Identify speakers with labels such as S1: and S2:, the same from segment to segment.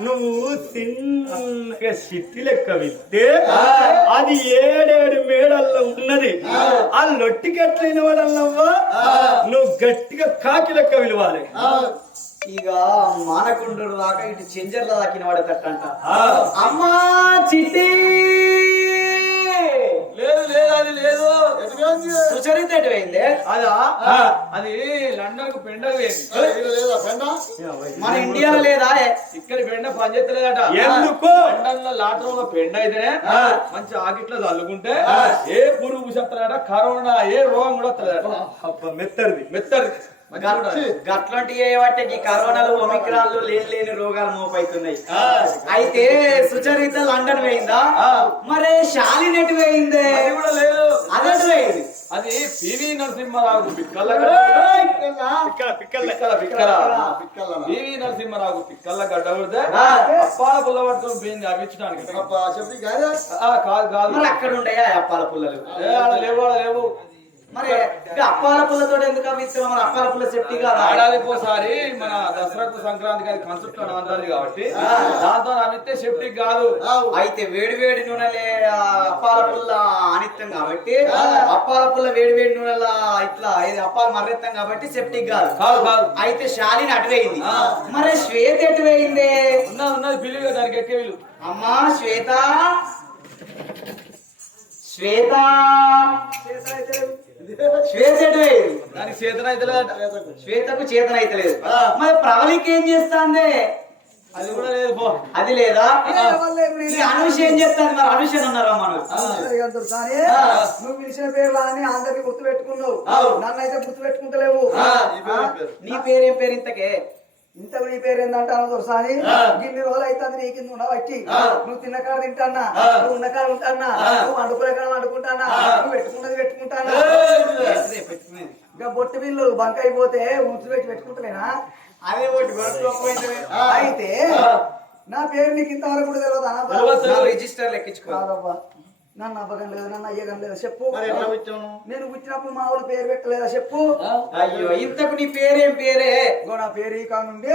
S1: నువ్వు చిన్నగా సిట్టి లెక్క విత్తే
S2: ఆ.
S1: అది ఏడేడు మేడల్లో ఉన్నది. ఆ. లొట్టికెట్లైన వాడల్లవ్వా? నువ్వు గట్టిగా కాకి లెక్క విలువాలి.
S2: ఇక మానకుండు దాకా ఇటు చెంజర్ల దాకిన వాడేటట్టంట
S1: ఆ.
S2: అమ్మా చిట్టి!
S3: లేదు లేదు
S2: సుచరిత ఎటు పోయిందే
S3: అదా. అది లండన్కు పెండ?
S2: మన ఇండియాలో లేదా?
S3: ఇక్కడ పెండ పనిచేస్తలేదట
S1: ఎందుకు?
S3: లండన్లో లాటరీ లో పెండ అయితేనే. మంచి ఆకిట్లో చల్లుకుంటే ఏ పురుగు పూసేస్తాడట కరోనా ఏ రోగం కూడా వస్తలేదట.
S1: అబ్బా మెత్తరిది.
S3: ఉండాలి.
S2: గట్లాంటి ఏవట్టే ఈ కరోనాలు ఒమిక్రాన్లు లేని లేని రోగాలు మోపైతున్నాయి. అయితే సుచరిత లండన్ పోయిందా మరే
S3: అది కూడా లేదు.
S2: అదెటు పోయింది
S3: అది పివి నరసింహరావు పిక్కల
S1: పిక్కల పిక్కల.
S3: పిక్కల పిక్కల. పివి నరసింహరావు పిక్కల గడ్డ కొడితే
S2: ఆ.
S3: అప్పాల పుల్ల పట్టుకొని పోయింది అవిచ్చడానికి ఆ, కాదు కాదు.
S2: మరి అక్కడ ఉండయా అప్పాల పుల్లలు?
S3: లేవు లేవు.
S2: మరి అప్పాల పుల్లతో ఎందుకు అవి మరి అప్పాల పుల్ల సెఫ్టీ కాదా?
S3: ఏడాదికోసారి మన దసరాకు సంక్రాంతికి అది కన్సెప్ట్ అంటారు కాబట్టి. దాంతో అవితే సేఫ్టీ కాదు.
S2: అయితే వేడి వేడి నూనెలే అప్పాల పుల్ల అనిత్తం కాబట్టి అప్పాల పుల్ల వేడి వేడి నూనెల ఇట్లా ఇది అప్పాలు మర్రెత్తాం కాబట్టి సెప్టిక్ కాదు.
S3: కాదు కాదు.
S2: అయితే శాలిని అటువైంది మరి శ్వేత ఎటువైంది
S3: ఉన్నది ఉన్నది పిల్లి దానికి ఎక్కే వీళ్ళు
S2: అమ్మా శ్వేత. శ్వేత. శ్వేత ఎటువైంది
S3: దానికి చేతన అయితే లేదట.
S2: శ్వేతకు. చేతన అయితే లేదు మరి ప్రవళిక ఏం చేస్తాంది?
S3: అది కూడా లేదు పో.
S2: అది లేదా? అనుష ఏం చేస్తాంది? మరి అనుష అన్నారా మనం?
S4: నువ్వు పిలిచిన పేర్లు అని అందరికి గుర్తు పెట్టుకున్నావు. నన్ను అయితే గుర్తు పెట్టుకుంటలేవు
S2: నీ పేరేం పేరు ఇంతకే?
S4: ఇంతకు నీ పేరు ఏంటంటే దొరసాని ఇన్ని రోజులు అయితే నీకు ఇంత ఉన్న వచ్చి నువ్వు తిన్న కాడ తింటానా? నువ్వు ఉన్న కాడ ఉంటానా? నువ్వు వండుకునే కాడ వండుకుంటానా? నువ్వు పెట్టుకున్నది పెట్టుకుంటానా? ఇంకా బొట్టు బిల్లు బంక అయిపోతే ఉంచు పెట్టి పెట్టుకుంటలేనా?
S2: అదే
S4: అయితే నా పేరు నీకు ఇంతవరకు కూడా తెలియదు.
S2: రిజిస్టర్ లెక్కించుకో
S4: కాదబ్బా. నన్ను అబ్బగం లేదు నన్ను అయ్యగం లేదా చెప్పు. నేను పుట్టినప్పుడు మా ఊళ్ళో పేరు పెట్టలేదా చెప్పు.
S2: అయ్యో ఇంతకు నీ పేరేం పేరే?
S4: నా పేరు ఈ కానుండి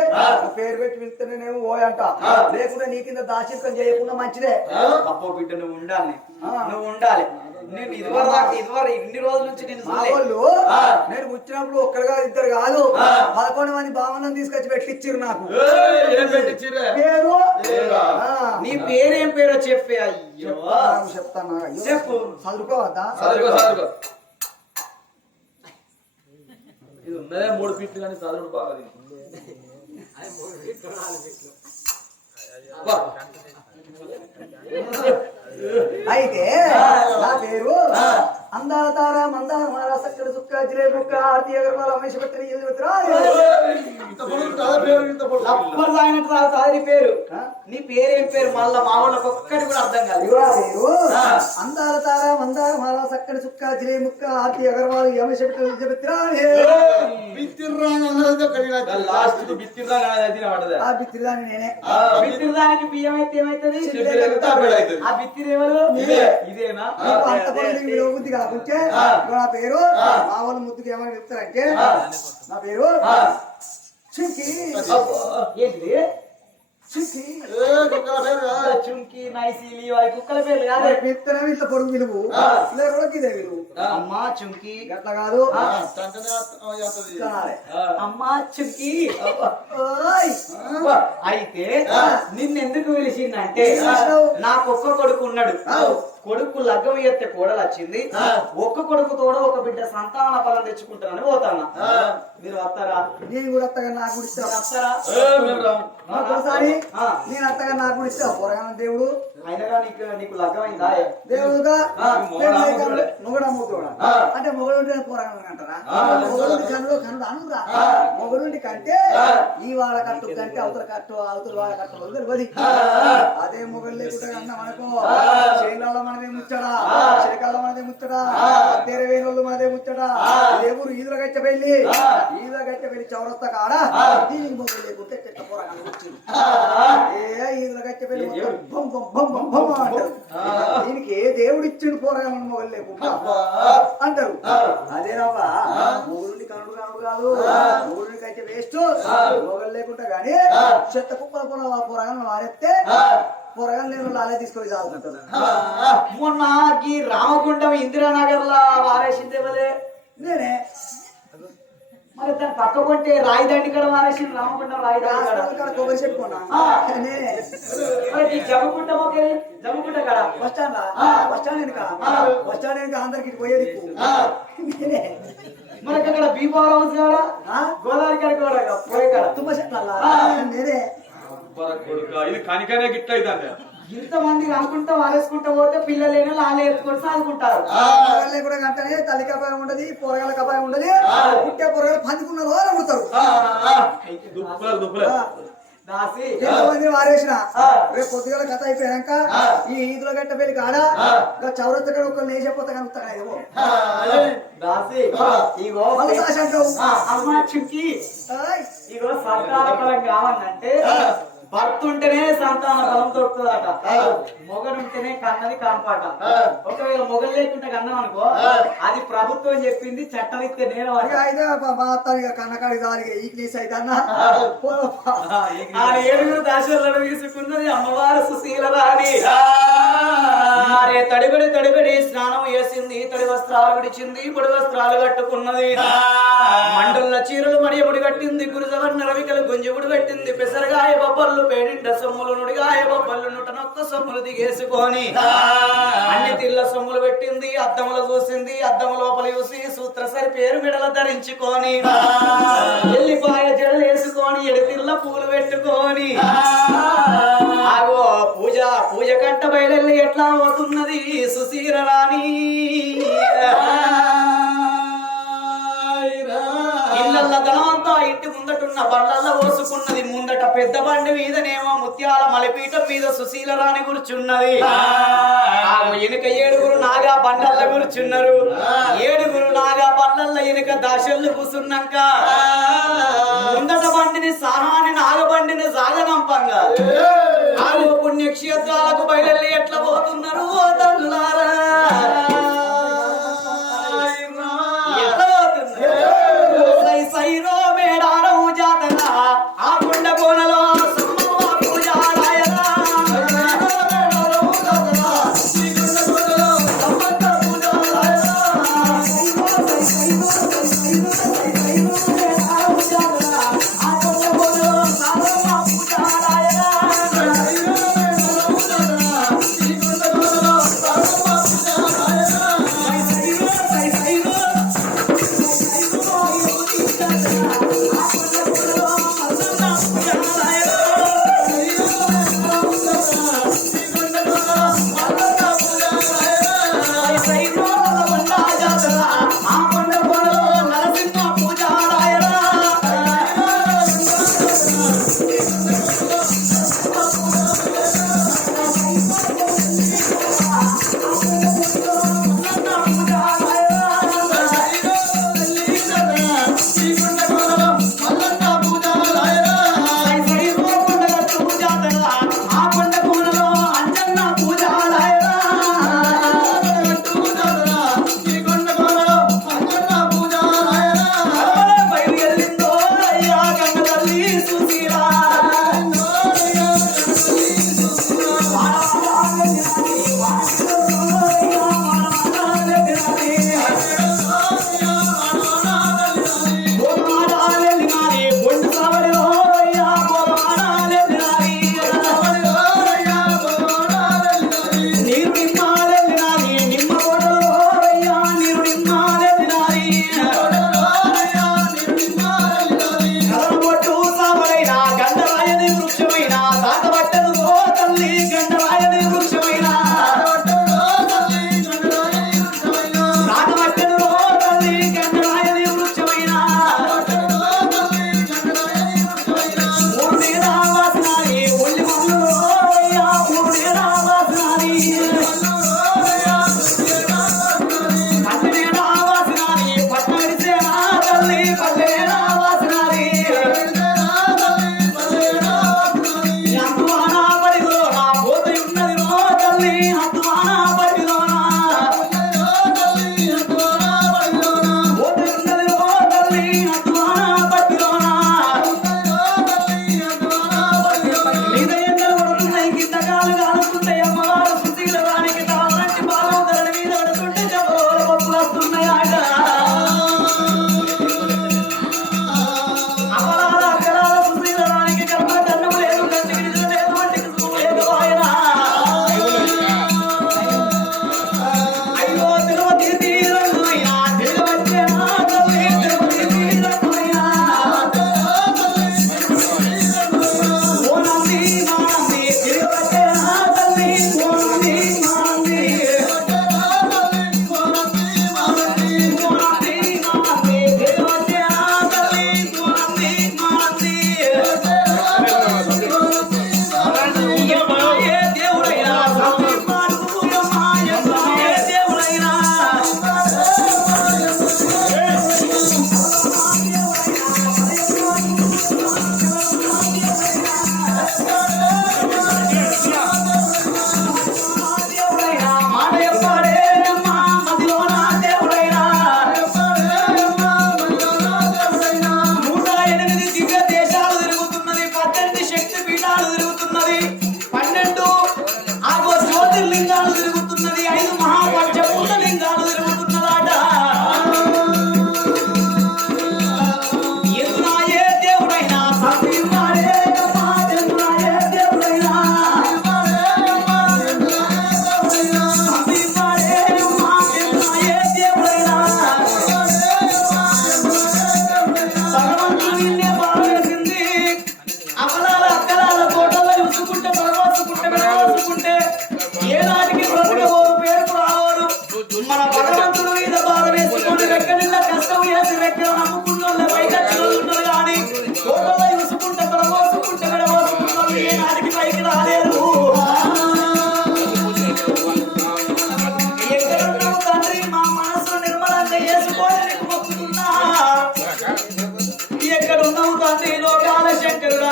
S4: పేరు పెట్టి పిలిస్తేనే నేను ఓయ్ అంట. లేకుంటే నీ కింద దాచింతం చేయకుండా మంచిదే.
S2: అప్పో బిడ్డ నువ్వు ఉండాలి. నువ్వు ఉండాలి. నేను ఇదివరకు ఇదివరకు ఇన్ని రోజుల నుంచి నేను.
S4: వాళ్ళు నేను పుట్టినప్పుడు ఒక్కరు కాదు ఇద్దరు కాదు. పదకొండు మంది భావనలు తీసుకొచ్చి పెట్టిచ్చిర్రు నాకు.
S3: ఏయ్, ఏం పెట్టించిర్రే
S4: పేరు?
S3: పేరా?
S4: ఆ,
S2: నీ పేరేం పేరో చెప్పే అయ్యో.
S4: చెప్తాను,
S2: చెప్పు.
S4: చదువుకోవద్దా
S3: ఇది ఉన్నదే మూడు ఫీట్లు కానీ చదువుడు బాగా.
S4: అయితే నా పేరు అందాల తార మందార మాల సక్కర సుక్క జిలే బుక్క ఆర్తి అగర్వాల్
S2: లప్పర్ తాగినట్టు తాగుతా నీ పేరు. నీ పేరేం పేరు? మళ్ళా మా వాళ్ళకి ఒక్కటి కూడా అర్థం కాదు
S4: పేరు అందాల తార మందార మాల సక్కర సుక్క జిలే ముక్క ఆర్తి అగర్వాల్ రమేష్
S3: లాస్ట్కు బిత్తిర్రా కానీ అది తిన పడ్డదే.
S4: ఆ బిత్తిదాన్ని నేనే.
S2: బిత్తిరి దానికి బియ్యం అయితే ఏమైతుంది. ఆ. ఇదేనా?
S4: అంత బుద్ధి కాకుంటే నా పేరు? మా వాళ్ళు ముద్దుకి ఏమైనా చెప్తారంటే నా పేరు? చింకి.
S2: ఏంటిది?
S4: చింకి.
S2: చుంకి నైసీలి వారి కుక్కల పేర్లు కాదు.
S4: విత్తనం ఇంత పొడుగు విలువు? లేకపోతే ఇదే విలువు.
S2: అమ్మా చుంకి.
S4: గట్ల కాదు.
S2: అమ్మా చుంకి.
S4: ఓయ్.
S2: అయితే నిన్నెందుకు పిలిచిందంటే? నాకు ఒక్క కొడుకు ఉన్నాడు. కొడుకు లగ్గం ఎత్తే కోడలు వచ్చింది. ఒక్క కొడుకు తోడ ఒక బిడ్డ సంతాన ఫలం తెచ్చుకుంటానని పోతానా. మీరు వస్తారా?
S4: నేను కూడా అత్తగా నాకు కూడా
S2: వస్తారా?
S3: ఏ, మేము రాము.
S4: ఒకసారి. నేను అత్తగా నాకు కూడా ఇస్తావు పొరగాన దేవుడు.
S2: అయినగా నీకు నీకు లగ్గమైందా?
S4: దేవుడుగా
S3: మొగడు అమ్ముతాడే.
S4: అంటే మొగడు ఉంటే పోరాగం అంటారా?
S3: ఆ,
S4: మొగడు కనుడు కనుడు అనురా మొగడుండి కంటే ఈ వాళ్ళ కట్టు కంటే అవతల కట్టు అవతల వాళ్ళ కట్టు వదిలి వది అదే మొగడు లేకుండా అన్నాం అనుకో చేనుల మనదే ముచ్చడా చిరకాల మనదే ముచ్చడా తెర వేణులు మనదే ముచ్చడా దేవుడు ఈదుల గచ్చ వెళ్ళి ఈదుల గచ్చ వెళ్ళి చౌరస్తా కాడ దీనికి మొగడు లేకుంటే దీనికి ఏ దేవుడు ఇచ్చిండు పోరాగం మొగలు లేకుండా అంటారు అదేనవ్వా మొగుడిని కనుడు కాను కాదు మొగుడిని కట్టే వేస్ట్ మొగలు లేకుండా కానీ చెత్త కుప్పల పొల పొరగాలను వారెత్తే పొరగాలు నేను లాలే తీసుకొని
S2: మొన్న ఈ రామగుండం ఇందిరానగర్ లా వారేసింది
S4: నేనే
S2: మరి దాని పక్క కొంటే రాయిదండి కూడా వారేసింది రామగుండం రాయిదండి
S4: హాస్పిటల్
S2: కాడ.
S4: కాడ కొబ్బరి చెప్పుకున్నా నేనే
S2: మరి ఈ జమ్ముకుంటం ఒకే జమ్ముకుంట కాడ.
S4: బస్ స్టాండ్ బస్ స్టాండ్ వెనుక బస్ స్టాండ్ వెనుక అందరికి పోయేది
S2: మనకి అక్కడ బీపావర్ హౌస్ కాడ
S4: ఆ?
S2: గోదావరి కాడ కూడా పోయే కాడ.
S4: తుమ్మ చెట్ల నేనే.
S3: కొడుక ఇది కనికనే గిట్ల అయితే
S2: ఇంతమంది అనుకుంటా వారేసుకుంటా పోతే పిల్లలేని లాలే ఎత్తుకొని సాదుకుంటారు.
S4: పొరగాళ్ళే కూడా గంటనే తల్లికి అపాయం ఉండదు పొరగాళ్ళకి అపాయం ఉండదు. పుట్టే పొరగాలు పందుకున్న రోజు అమ్ముతారు
S3: దుప్పుల దుప్పుల
S2: దాసి.
S4: ఎంతమంది వారేసిన? రేపు పొద్దుగల కథ అయిపోయాక ఈ ఈదుల గంట పెళ్ళి కాడ? ఇంకా చౌరత్త కాడ ఒకళ్ళు లేచిపోతా కనుకుతా ఏమో?
S2: దాసి. ఇగో బలం కావాలంటే భర్త ఉంటేనే సంతాన బలం దొరుకుతుందట. మొగడు ఉంటేనే కన్నది కాంపాట ఒకవేళ మొగలు లేకుండా కన్నాం అనుకో అది ప్రభుత్వం చెప్పింది చట్టం ఇస్తే నేను
S4: అయితే మా- కన్నకాడి దానికి అయితే అన్న. పో.
S2: ఆ ఏడుగురు దాశలను తీసుకున్నది అమ్మవారు సుశీల రాణి. మరే తడిబడి తడిబడి స్నానం చేసింది తడి వస్త్రాలు విడిచింది పొడి వస్త్రాలు కట్టుకున్నది. మండల చీరలు మరియముడి కట్టింది గురుజవర్ నరవికలు గుంజుగుడు కట్టింది పెసరగాయ బొబ్బర్లు పేడింట సొమ్ములు నుడిగాయ బొబ్బర్లు నుట నొక్క సొమ్ములు దిగేసుకొని. అన్ని తిల్ల సొమ్ములు పెట్టింది అద్దములు చూసింది అద్దం లోపల చూసి సూత్రసరి పేరు మెడల ధరించుకొని. ఎల్లిపాయ జడలు వేసుకొని ఎడితిల్ల పూలు పెట్టుకొని. ఆగో పూజ పూజ కంట బయలెల్లి ఎట్లా అవుతున్నది సుశీల రాణి. ఇళ్ళల్ల ధనమంతా ఇంటి ముందటున్న బండల్లో పోసుకున్నది ముందట పెద్ద బండి మీదనేమో ముత్యాల మలిపీఠం మీద సుశీల రాణి కూర్చున్నది. ఆగో ఎనుక ఏడుగురు నాగా బండల్ల కూర్చున్నారు. ఏడుగురు నాగా బండల్ల ఎనుక దాశళ్ళు కూర్చున్నాక ముందట బండిని సహాని నాగబండిని సాగనంపంగా. పుణ్యక్షేత్రాలకు బయలుదేరి ఎట్లా పోతున్నారు తల్లారా?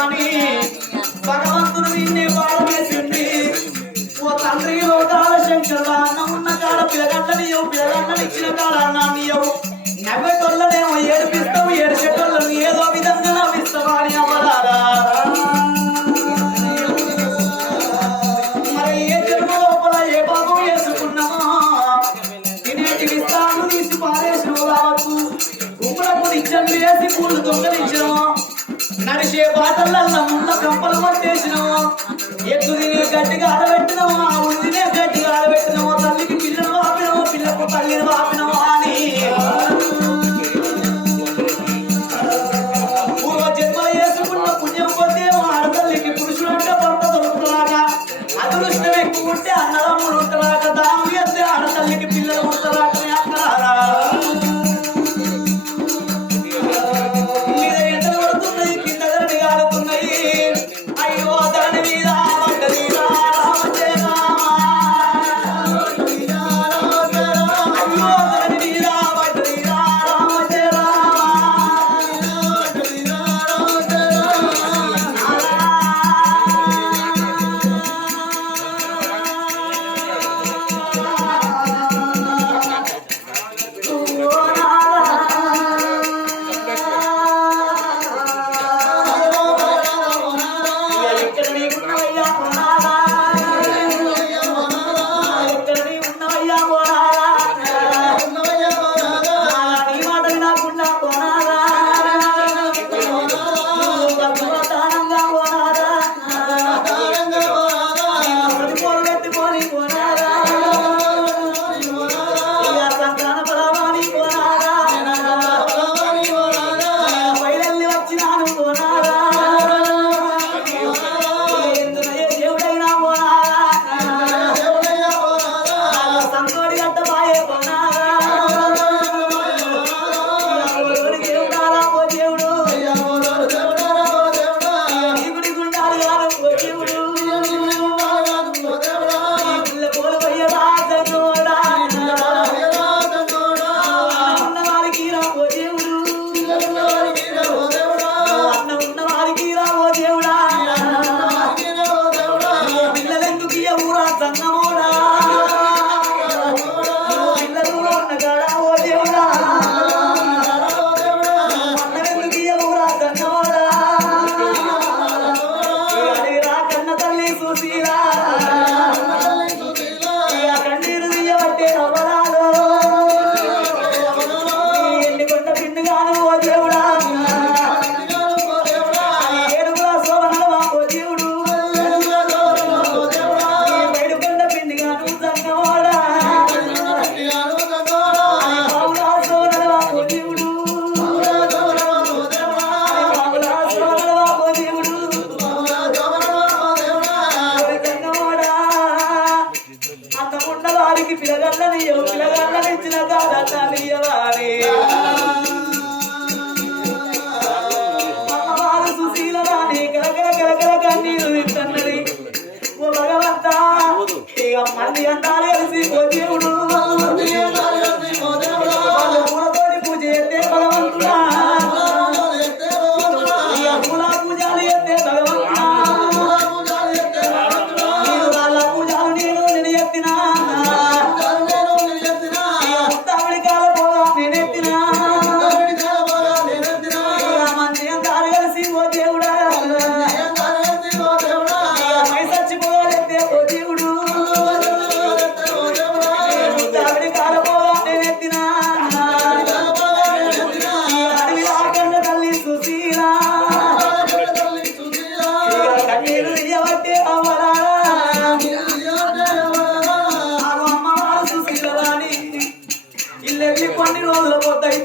S2: కానీ భగవంతుడు నిన్నే పాడవేసింది ఓ తండ్రి లోకాల శంకర్లా అన్న ఉన్న కాడ పిలగంటని ఇవ్వు ఇచ్చిన కాడ అన్నా నీయవు నవ్వే తొల్లని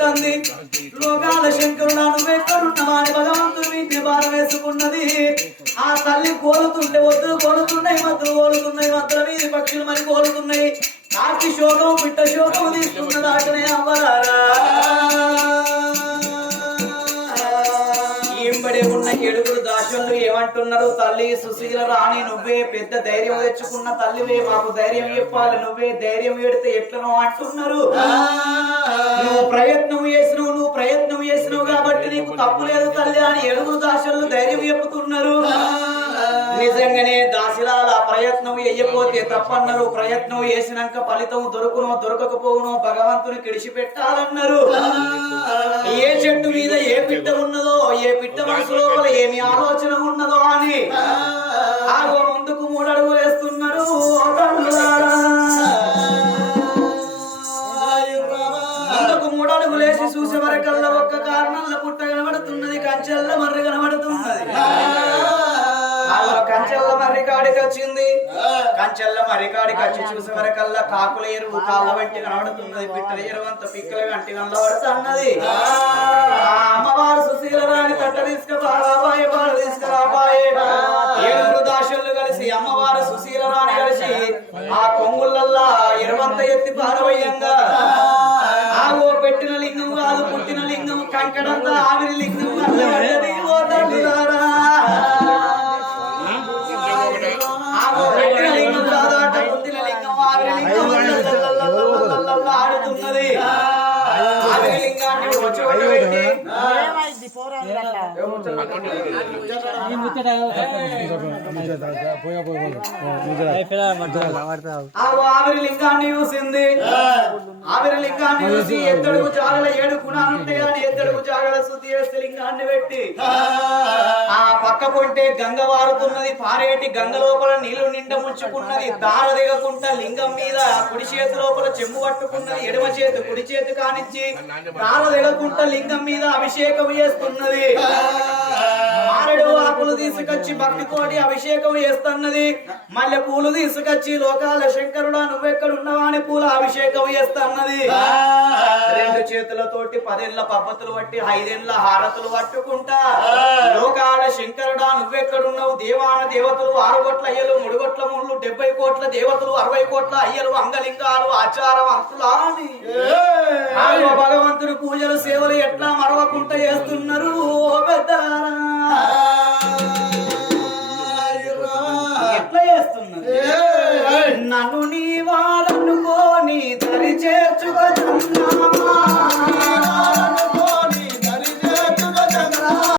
S2: అయితంది లోకాల శంకరులను ఎక్కడున్నామని భగవంతుని విద్య బాధ వేసుకున్నది. ఆ తల్లి కోలుతుంటే వద్దులు కోలుతున్నాయి మద్దులు కోలుతున్నాయి మద్దుల మీద పక్షులు మరి కోలుతున్నాయి. కాకి శోకం పిట్ట శోకం తీసుకున్నదాటనే అవ్వరారా? ఏడుగురు దాసులు ఏమంటున్నారు? తల్లి సుశీల రాణి నువ్వే పెద్ద ధైర్యం తెచ్చుకున్న తల్లివే మాకు ధైర్యం చెప్పాలి నువ్వే ధైర్యం ఏడితే ఎట్లను అంటున్నారు. నువ్వు ప్రయత్నం చేసినావు నువ్వు ప్రయత్నం చేసినావు కాబట్టి నీకు తప్పు లేదు తల్లి అని ఏడుగురు దాసులు ధైర్యం చెప్పుతున్నారు. వెయ్యపోతే తప్పన్నారు. ప్రయత్నం చేసినాక ఫలితం దొరుకునో దొరకకపోవునో భగవంతుని కిడిచి పెట్టాలన్నారు ఏ చెట్టు మీద ఏ పిట్ట ఉన్నదో ఏ పిట్ట మనసు లోపల ఏమి ఆలోచన ఉన్నదో అని ఆగో ముందుకు మూడడుగు వేస్తున్నారు. ముందుకు చూసే వరకల్లా ఒక్క కారణంలో పుట్ట కనబడుతున్నది కంచెల్ల మర్రి కనబడుతున్నది. కాడికి వచ్చింది కంచెల్ల మర్రి కాడికి వచ్చి చూసే వరకల్లా కాకుల ఎరువు కాళ్ళ వెంటి కనబడుతున్నది పిట్టల ఎరువు అంత పిక్కల వెంటి కనబడుతున్నది ఆ. అమ్మవారు సుశీల రాణి తట్ట తీసుకురాబాయే పాలు తీసుకురాబాయే ఏడుగురు దాసులు కలిసి అమ్మవారు సుశీల రాణి కలిసి ఆ కొంగులల్లా ఎరువంత ఎత్తి పారవయ్యంగా. ఆగో పెట్టిన లింగం కాదు పుట్టిన లింగం కంకడంతా ఆవిరి లింగం. ఆవిరి లింగాన్ని చూసింది. ఆవిరి లింగాన్ని చూసి ఎత్తడుగు జాగల ఏడు గుణాలుంటే అని ఎత్తడుగు జాగల శుద్ధి చేస్తే లింగాన్ని పెట్టి. ఆ పక్క పొంటే గంగ వారుతున్నది పారేటి గంగ లోపల నీళ్ళు నిండ ముంచుకున్నది దార దిగకుండా లింగం మీద కుడి చేతి లోపల చెంబు పట్టుకున్నది ఎడమ చేతి కుడి చేతి కానిచ్చి దార దిగకుండా లింగం మీద అభిషేకం చేస్తున్నది మారెడు ఆకులు తీసుకొచ్చి భక్తితోటి అభిషేకం చేస్తున్నది. మల్లె పూలు తీసుకొచ్చి లోకాల శంకరుడా నువ్వెక్కడున్నావా అని పూల అభిషేకం చేస్తున్నది. చేతులతోటి పదేళ్ళ పద్ధతులు పట్టి ఐదేళ్ళ హారతులు పట్టుకుంటా. లోకాల శంకరుడా నువ్వెక్కడున్నావు? దేవాన దేవతలు ఆరు కోట్ల అయ్యలు మూడు కోట్ల ముళ్ళు డెబ్బై కోట్ల దేవతలు అరవై కోట్ల అయ్యలు అంగలింగాలు ఆచారం అంతులా భగవంతుడు పూజలు సేవలు ఎట్లా మరవకుంట చేస్తున్నారు ఓ ఎట్లా చేస్తున్నారు? నన్ను నీ